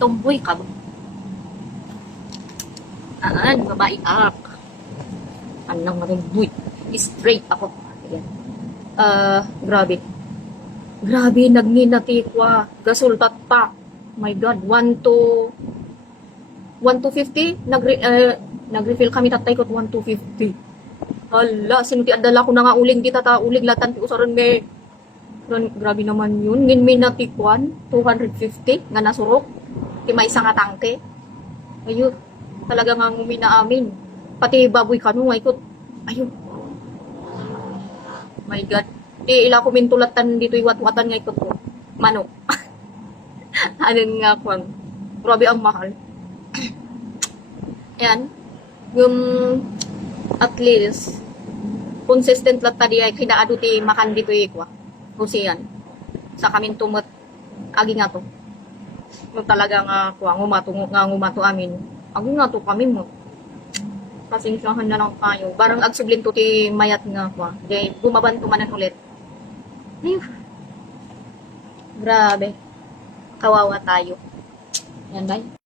tomboy ka ba? Babae ak. Anong matumboy. Straight ako. Ayan. Grabe. Grabe, nagminatikwa. Gasultat pa. My God, 1 to 50. Nag-refill kami tatay ko 1 to 50. Hala, sinuti adala ko na nga uling di tata uling latan ti usaron me. Grabe naman yun. Ngin may natikwan 250 nga nasurok. Ti may isa nga tangke. Ayun, talaga nga ngumina amin. Pati baboy kanu nga ikot. Ayun. My God. Di ila ko mintulatan dito iwat-watan nga ikot ko. Manok. Anin nga kwan. Grabe ang mahal. Ayan. Yung at least consistent lang tadi ay kinaado ti makan dito ikwa. Kasi yan. Sa kamin tumot agi nga to. Yung talaga nga kwa ngumato amin. Agi nga to kami mo. Pasensyahan na lang kayo. Barang agsublin to ti mayat nga kwa. Di bumabanto manan ulit. Ayun. Grabe. Kawawa tayo. Yan, bye.